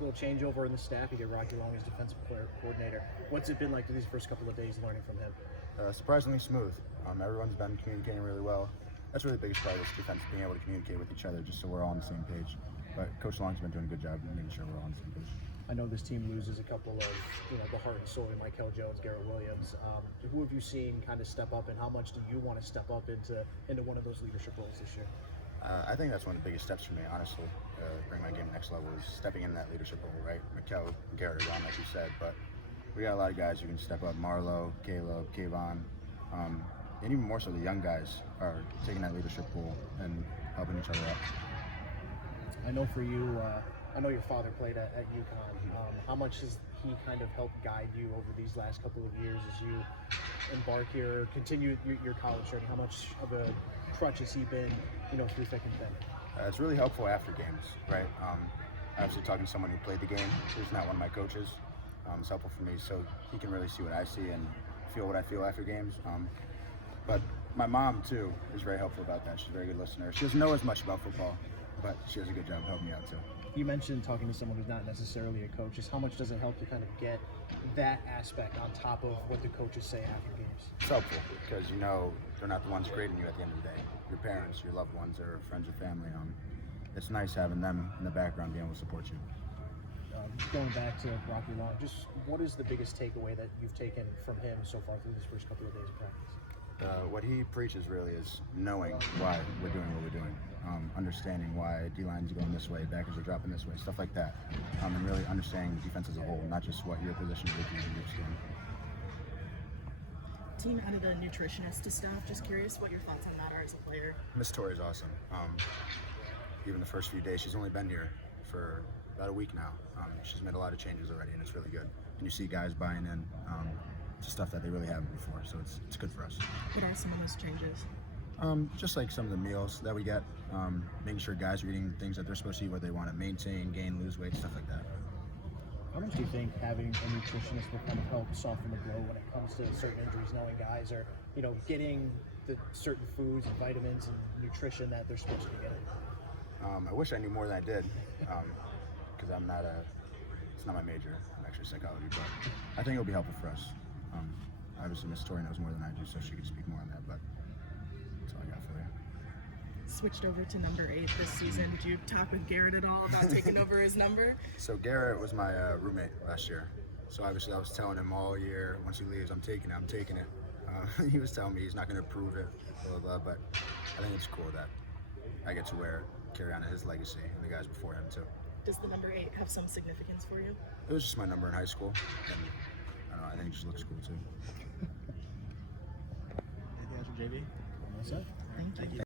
little changeover in the staff. You get Rocky Long as defensive player coordinator. What's it been like these first couple of days learning from him? Surprisingly smooth. Everyone's been communicating really well. That's really the biggest part of this defense, being able to communicate with each other just so we're all on the same page. But Coach Long's been doing a good job of making sure we're all on the same page. I know this team loses a couple of, the heart and soul in Michael Jones, Garrett Williams. Who have you seen kind of step up, and how much do you want to step up into one of those leadership roles this year? I think that's one of the biggest steps for me, honestly. Bring my game to the next level is stepping in that leadership role, right? Mikel, Garrett are on, like you said, but we got a lot of guys who can step up. Marlo, Caleb, Kayvon, and even more so the young guys are taking that leadership role and helping each other out. I know for you, I know your father played at UConn. How much has he kind of helped guide you over these last couple of years as you embark here, continue your college journey? How much of a crutch has he been, through thick and thin? It's really helpful after games, right? Obviously talking to someone who played the game, who's not one of my coaches, it's helpful for me so he can really see what I see and feel what I feel after games. But my mom, too, is very helpful about that. She's a very good listener. She doesn't know as much about football, but she does a good job helping me out, too. You mentioned talking to someone who's not necessarily a coach. Just how much does it help to kind of get that aspect on top of what the coaches say after games? It's helpful because they're not the ones grading you at the end of the day. Your parents, your loved ones, or friends or family. It's nice having them in the background being able to support you. Going back to Rocky Long, just what is the biggest takeaway that you've taken from him so far through these first couple of days of practice? What he preaches really is knowing why we're doing what we're doing, understanding why D-lines are going this way, backers are dropping this way, stuff like that, and really understanding the defense as a whole, not just what your position is in each game. Team added a nutritionist to staff. Just curious what your thoughts on that are as a player. Miss Tori is awesome. Even the first few days, she's only been here for about a week now. She's made a lot of changes already, and it's really good. And you see guys buying in to stuff that they really haven't before, so it's good for us. What are some of those changes? Just like some of the meals that we get, making sure guys are eating things that they're supposed to eat, what they want to maintain, gain, lose weight, stuff like that. How much do you think having a nutritionist will kind of help soften the blow when it comes to certain injuries, knowing guys are, getting the certain foods and vitamins and nutrition that they're supposed to be getting? I wish I knew more than I did, because it's not my major. I'm actually psychology, but I think it'll be helpful for us. Obviously, Miss Tori knows more than I do, so she can speak more on that, but that's all I got for you. Switched over to number 8 this season. Did you talk with Garrett at all about taking over his number? So Garrett was my roommate last year. So obviously I was telling him all year, once he leaves, I'm taking it. He was telling me he's not going to approve it, blah, blah, blah, but I think it's cool that I get to carry on his legacy and the guys before him too. Does the number 8 have some significance for you? It was just my number in high school, and I don't know, I think it just looks cool too. Anything else from JV? Thank you.